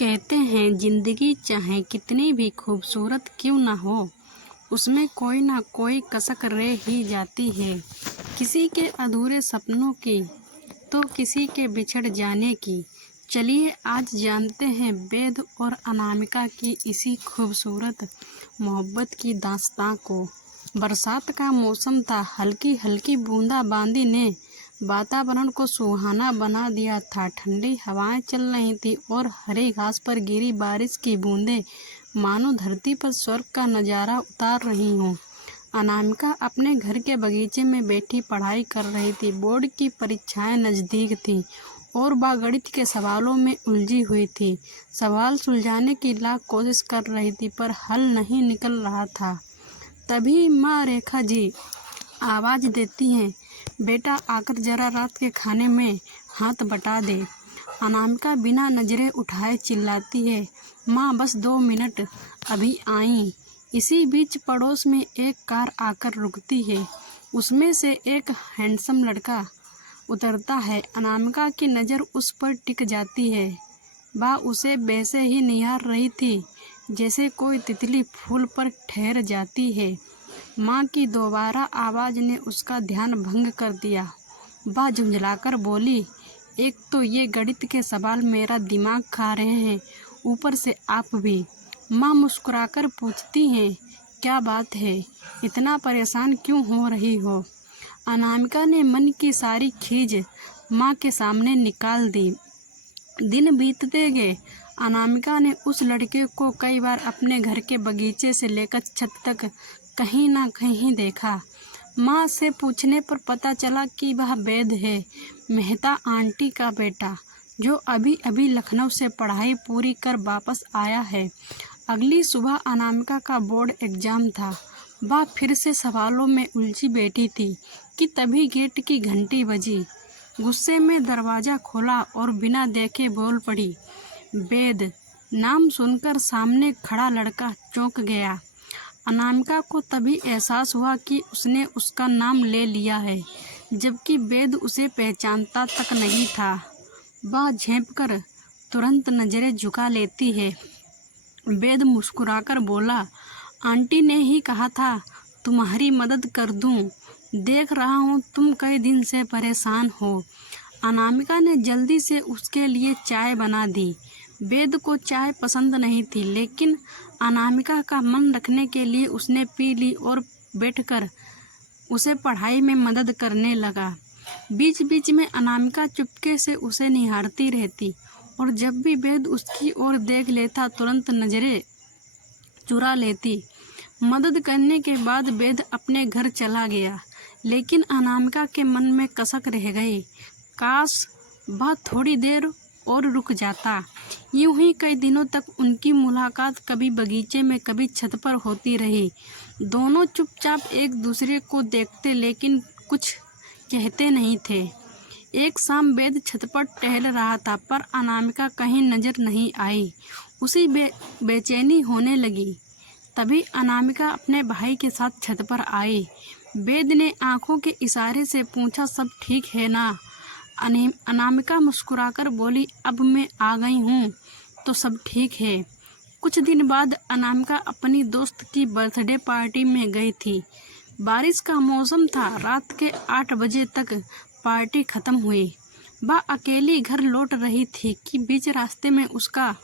कहते हैं जिंदगी चाहे कितनी भी खूबसूरत क्यों ना हो, उसमें कोई ना कोई कसक रह ही जाती है। किसी के अधूरे सपनों की तो किसी के बिछड़ जाने की। चलिए आज जानते हैं वेद और अनामिका की इसी खूबसूरत मोहब्बत की दास्तां को। बरसात का मौसम था, हल्की हल्की बूंदाबांदी ने वातावरण को सुहाना बना दिया था। ठंडी हवाएं चल रही थी और हरी घास पर गिरी बारिश की बूंदें मानो धरती पर स्वर्ग का नज़ारा उतार रही हों। अनामिका अपने घर के बगीचे में बैठी पढ़ाई कर रही थी। बोर्ड की परीक्षाएं नज़दीक थीं और वह गणित के सवालों में उलझी हुई थी। सवाल सुलझाने की लाख कोशिश कर रही थी पर हल नहीं निकल रहा था। तभी माँ रेखा जी आवाज़ देती हैं, बेटा आकर जरा रात के खाने में हाथ बटा दे। अनामिका बिना नजरें उठाए चिल्लाती है, माँ बस 2 मिनट, अभी आई। इसी बीच पड़ोस में एक कार आकर रुकती है। उसमें से एक हैंडसम लड़का उतरता है। अनामिका की नज़र उस पर टिक जाती है। वह उसे वैसे ही निहार रही थी जैसे कोई तितली फूल पर ठहर जाती है। माँ की दोबारा आवाज़ ने उसका ध्यान भंग कर दिया। वह झुंझलाकर बोली, एक तो ये गणित के सवाल मेरा दिमाग खा रहे हैं, ऊपर से आप भी। माँ मुस्कुराकर पूछती हैं, क्या बात है, इतना परेशान क्यों हो रही हो? अनामिका ने मन की सारी खीज माँ के सामने निकाल दी। दिन बीतते गए। अनामिका ने उस लड़के को कई बार अपने घर के बगीचे से लेकर छत तक कहीं ना कहीं देखा। माँ से पूछने पर पता चला कि वह वेद है, मेहता आंटी का बेटा, जो अभी अभी लखनऊ से पढ़ाई पूरी कर वापस आया है। अगली सुबह अनामिका का बोर्ड एग्जाम था। वह फिर से सवालों में उलझी बैठी थी कि तभी गेट की घंटी बजी। गुस्से में दरवाज़ा खोला और बिना देखे बोल पड़ी, वेद। नाम सुनकर सामने खड़ा लड़का चौंक गया। अनामिका को तभी एहसास हुआ कि उसने उसका नाम ले लिया है, जबकि वेद उसे पहचानता तक नहीं था। वह झेंपकर तुरंत नजरें झुका लेती है। वेद मुस्कुराकर बोला, आंटी ने ही कहा था तुम्हारी मदद कर दूं। देख रहा हूँ तुम कई दिन से परेशान हो। अनामिका ने जल्दी से उसके लिए चाय बना दी। वेद को चाय पसंद नहीं थी, लेकिन अनामिका का मन रखने के लिए उसने पी ली और बैठकर उसे पढ़ाई में मदद करने लगा। बीच बीच में अनामिका चुपके से उसे निहारती रहती और जब भी वेद उसकी ओर देख लेता तुरंत नजरें चुरा लेती। मदद करने के बाद वेद अपने घर चला गया, लेकिन अनामिका के मन में कसक रह गई। काश वह थोड़ी देर और रुक जाता। यूं ही कई दिनों तक उनकी मुलाकात कभी बगीचे में कभी छत पर होती रही। दोनों चुपचाप एक दूसरे को देखते लेकिन कुछ कहते नहीं थे। एक शाम वेद छत पर टहल रहा था पर अनामिका कहीं नजर नहीं आई। उसी बेचैनी होने लगी। तभी अनामिका अपने भाई के साथ छत पर आई। वेद ने आंखों के इशारे से पूछा, सब ठीक है ना? अनामिका मुस्कुराकर बोली, अब मैं आ गई हूँ तो सब ठीक है। कुछ दिन बाद अनामिका अपनी दोस्त की बर्थडे पार्टी में गई थी। बारिश का मौसम था। रात के 8 बजे तक पार्टी खत्म हुई। वह अकेली घर लौट रही थी कि बीच रास्ते में उसका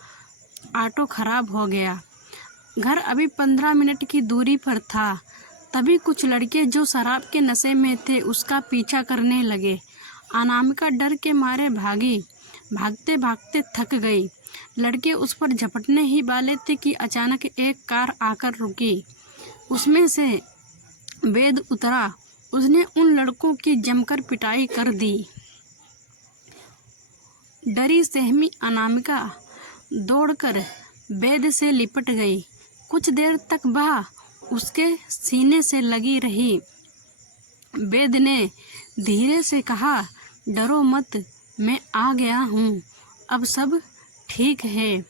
ऑटो खराब हो गया। घर अभी 15 मिनट की दूरी पर था। तभी कुछ लड़के जो शराब के नशे में थे उसका पीछा करने लगे। अनामिका डर के मारे भागी। भागते भागते थक गई। लड़के उस पर झपटने ही वाले थे कि अचानक एक कार आकर रुकी। उसमें से वेद उतरा। उसने उन लड़कों की जमकर पिटाई कर दी। डरी सहमी अनामिका दौड़कर वेद से लिपट गई। कुछ देर तक वह उसके सीने से लगी रही। वेद ने धीरे से कहा, डरो मत, मैं आ गया हूँ, अब सब ठीक है।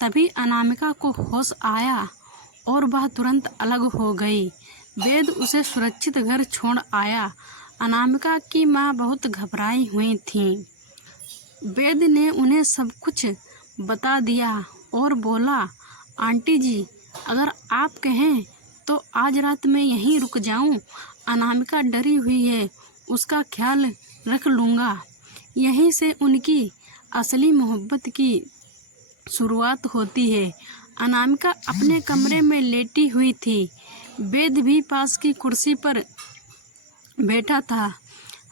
तभी अनामिका को होश आया और वह तुरंत अलग हो गई। वेद उसे सुरक्षित घर छोड़ आया। अनामिका की माँ बहुत घबराई हुई थी। वेद ने उन्हें सब कुछ बता दिया और बोला, आंटी जी, अगर आप कहें तो आज रात मैं यहीं रुक जाऊं। अनामिका डरी हुई है, उसका ख्याल रख लूँगा। यहीं से उनकी असली मोहब्बत की शुरुआत होती है। अनामिका अपने कमरे में लेटी हुई थी। वेद भी पास की कुर्सी पर बैठा था।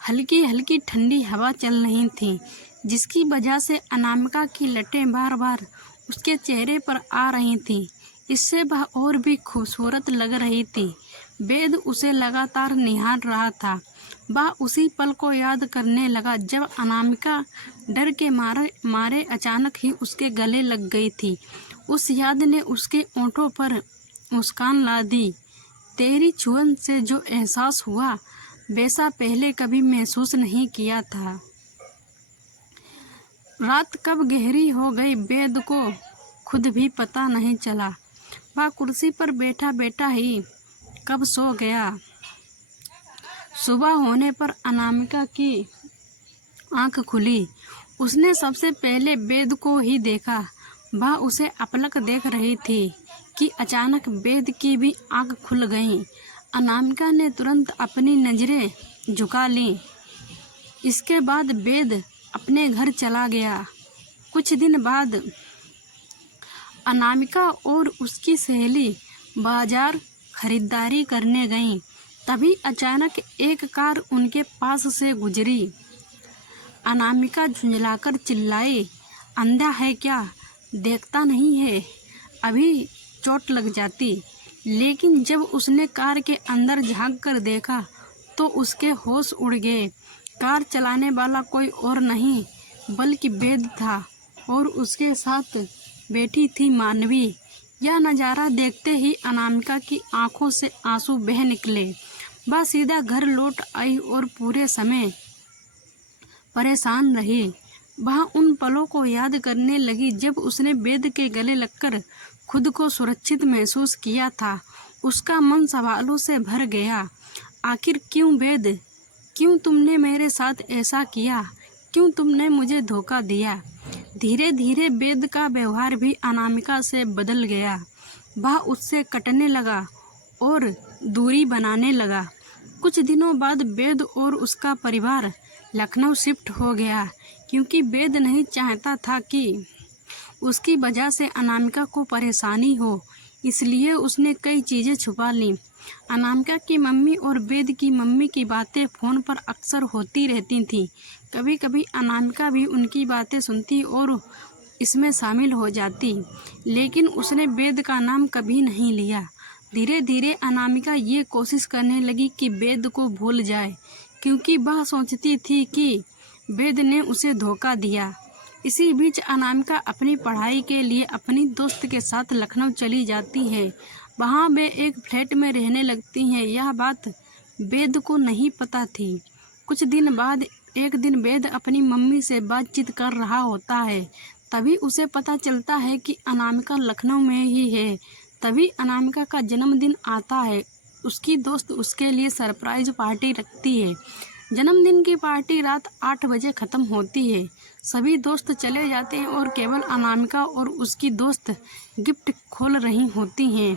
हल्की हल्की ठंडी हवा चल रही थी, जिसकी वजह से अनामिका की लटें बार बार उसके चेहरे पर आ रही थीं। इससे वह और भी खूबसूरत लग रही थी। वेद उसे लगातार निहार रहा था। वह उसी पल को याद करने लगा जब अनामिका डर के मारे अचानक ही उसके गले लग गई थी। उस याद ने उसके होंठों पर मुस्कान ला दी। तेरी छुअन से जो एहसास हुआ, वैसा पहले कभी महसूस नहीं किया था। रात कब गहरी हो गई वेद को खुद भी पता नहीं चला। वह कुर्सी पर बैठा बैठा ही कब सो गया। सुबह होने पर अनामिका की आंख खुली। उसने सबसे पहले वेद को ही देखा। वह उसे अपलक देख रही थी कि अचानक वेद की भी आंख खुल गई। अनामिका ने तुरंत अपनी नजरें झुका लीं। इसके बाद वेद अपने घर चला गया। कुछ दिन बाद अनामिका और उसकी सहेली बाजार खरीदारी करने गईं। तभी अचानक एक कार उनके पास से गुजरी। अनामिका झुंझलाकर चिल्लाई, अंधा है क्या? देखता नहीं है, अभी चोट लग जाती। लेकिन जब उसने कार के अंदर झांक कर देखा तो उसके होश उड़ गए। कार चलाने वाला कोई और नहीं बल्कि वेद था और उसके साथ बैठी थी मानवी। यह नज़ारा देखते ही अनामिका की आंखों से आंसू बह निकले। वह सीधा घर लौट आई और पूरे समय परेशान रही। वह उन पलों को याद करने लगी जब उसने वेद के गले लगकर खुद को सुरक्षित महसूस किया था। उसका मन सवालों से भर गया। आखिर क्यों वेद? क्यों तुमने मेरे साथ ऐसा किया? क्यों तुमने मुझे धोखा दिया? धीरे धीरे वेद का व्यवहार भी अनामिका से बदल गया। वह उससे कटने लगा और दूरी बनाने लगा। कुछ दिनों बाद वेद और उसका परिवार लखनऊ शिफ्ट हो गया, क्योंकि वेद नहीं चाहता था कि उसकी वजह से अनामिका को परेशानी हो। इसलिए उसने कई चीज़ें छुपा लीं। अनामिका की मम्मी और वेद की मम्मी की बातें फ़ोन पर अक्सर होती रहती थीं। कभी कभी अनामिका भी उनकी बातें सुनती और इसमें शामिल हो जाती, लेकिन उसने वेद का नाम कभी नहीं लिया। धीरे धीरे अनामिका ये कोशिश करने लगी कि वेद को भूल जाए, क्योंकि वह सोचती थी कि वेद ने उसे धोखा दिया। इसी बीच अनामिका अपनी पढ़ाई के लिए अपनी दोस्त के साथ लखनऊ चली जाती है। वहाँ वे एक फ्लैट में रहने लगती हैं। यह बात वेद को नहीं पता थी। कुछ दिन बाद एक दिन वेद अपनी मम्मी से बातचीत कर रहा होता है। तभी उसे पता चलता है कि अनामिका लखनऊ में ही है। तभी अनामिका का जन्मदिन आता है। उसकी दोस्त उसके लिए सरप्राइज पार्टी रखती है। जन्मदिन की पार्टी रात 8 बजे ख़त्म होती है। सभी दोस्त चले जाते हैं और केवल अनामिका और उसकी दोस्त गिफ्ट खोल रही होती हैं।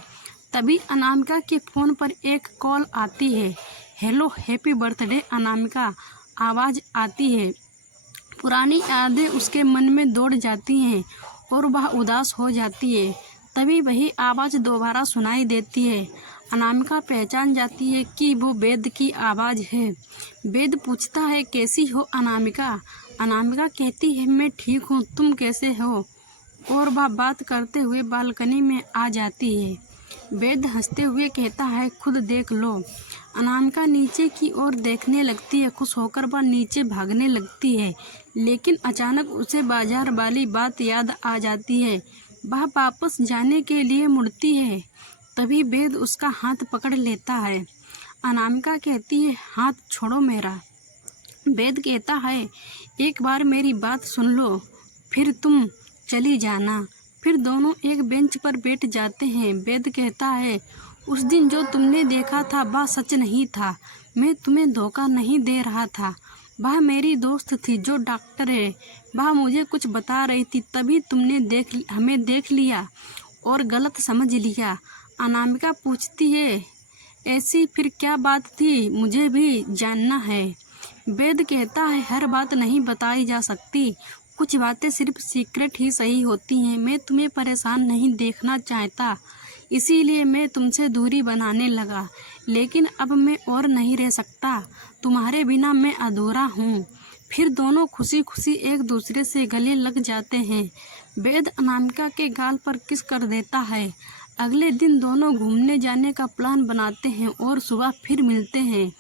तभी अनामिका के फ़ोन पर एक कॉल आती है। हेलो, हैप्पी बर्थडे अनामिका, आवाज़ आती है। पुरानी यादें उसके मन में दौड़ जाती हैं और वह उदास हो जाती है। तभी वही आवाज़ दोबारा सुनाई देती है। अनामिका पहचान जाती है कि वो वेद की आवाज़ है। वेद पूछता है, कैसी हो अनामिका? अनामिका कहती है, मैं ठीक हूँ, तुम कैसे हो? और वह बात करते हुए बालकनी में आ जाती है। वेद हंसते हुए कहता है, खुद देख लो। अनामिका नीचे की ओर देखने लगती है। खुश होकर वह नीचे भागने लगती है, लेकिन अचानक उसे बाजार वाली बात याद आ जाती है। वह वापस जाने के लिए मुड़ती है। तभी वेद उसका हाथ पकड़ लेता है। अनामिका कहती है, हाथ छोड़ो मेरा। वेद कहता है, एक बार मेरी बात सुन लो, फिर तुम चली जाना। फिर दोनों एक बेंच पर बैठ जाते हैं। वेद कहता है, उस दिन जो तुमने देखा था वह सच नहीं था। मैं तुम्हें धोखा नहीं दे रहा था। वह मेरी दोस्त थी जो डॉक्टर है। वह मुझे कुछ बता रही थी, तभी तुमने हमें देख लिया और गलत समझ लिया। अनामिका पूछती है, ऐसी फिर क्या बात थी, मुझे भी जानना है। वेद कहता है, हर बात नहीं बताई जा सकती, कुछ बातें सिर्फ सीक्रेट ही सही होती हैं। मैं तुम्हें परेशान नहीं देखना चाहता, इसीलिए मैं तुमसे दूरी बनाने लगा, लेकिन अब मैं और नहीं रह सकता। तुम्हारे बिना मैं अधूरा हूँ। फिर दोनों खुशी खुशी एक दूसरे से गले लग जाते हैं। वेद अनामिका के गाल पर किस कर देता है। अगले दिन दोनों घूमने जाने का प्लान बनाते हैं और सुबह फिर मिलते हैं।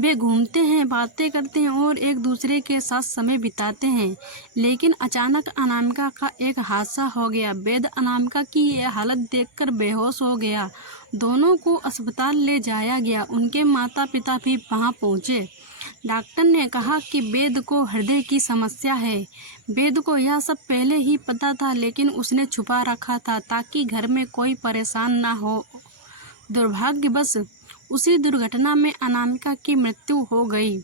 वे घूमते हैं, बातें करते हैं और एक दूसरे के साथ समय बिताते हैं। लेकिन अचानक अनामिका का एक हादसा हो गया। वेद अनामिका की यह हालत देखकर बेहोश हो गया। दोनों को अस्पताल ले जाया गया। उनके माता पिता भी वहां पहुंचे। डॉक्टर ने कहा कि वेद को हृदय की समस्या है। वेद को यह सब पहले ही पता था, लेकिन उसने छुपा रखा था ताकि घर में कोई परेशान ना हो। दुर्भाग्यवश उसी दुर्घटना में अनामिका की मृत्यु हो गई।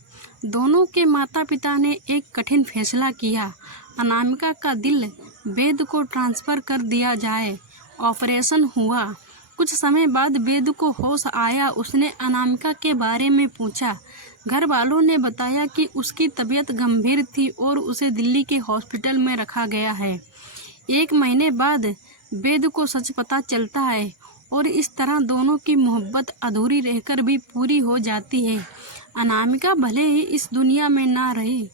दोनों के माता पिता ने एक कठिन फैसला किया। अनामिका का दिल वेद को ट्रांसफ़र कर दिया जाए। ऑपरेशन हुआ। कुछ समय बाद वेद को होश आया। उसने अनामिका के बारे में पूछा। घर वालों ने बताया कि उसकी तबीयत गंभीर थी और उसे दिल्ली के हॉस्पिटल में रखा गया है। 1 महीने बाद वेद को सच पता चलता है और इस तरह दोनों की मोहब्बत अधूरी रहकर भी पूरी हो जाती है। अनामिका भले ही इस दुनिया में ना रही,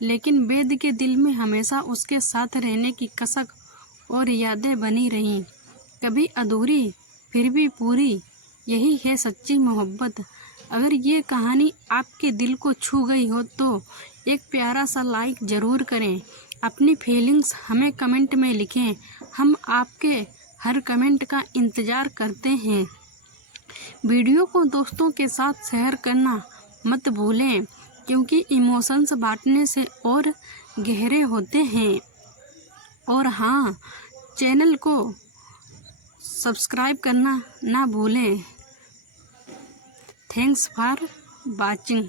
लेकिन वेद के दिल में हमेशा उसके साथ रहने की कसक और यादें बनी रहीं। कभी अधूरी फिर भी पूरी, यही है सच्ची मोहब्बत। अगर ये कहानी आपके दिल को छू गई हो तो एक प्यारा सा लाइक ज़रूर करें। अपनी फीलिंग्स हमें कमेंट में लिखें। हम आपके हर कमेंट का इंतज़ार करते हैं। वीडियो को दोस्तों के साथ शेयर करना मत भूलें, क्योंकि इमोशंस बांटने से और गहरे होते हैं। और हाँ, चैनल को सब्सक्राइब करना ना भूलें। Thanks for watching.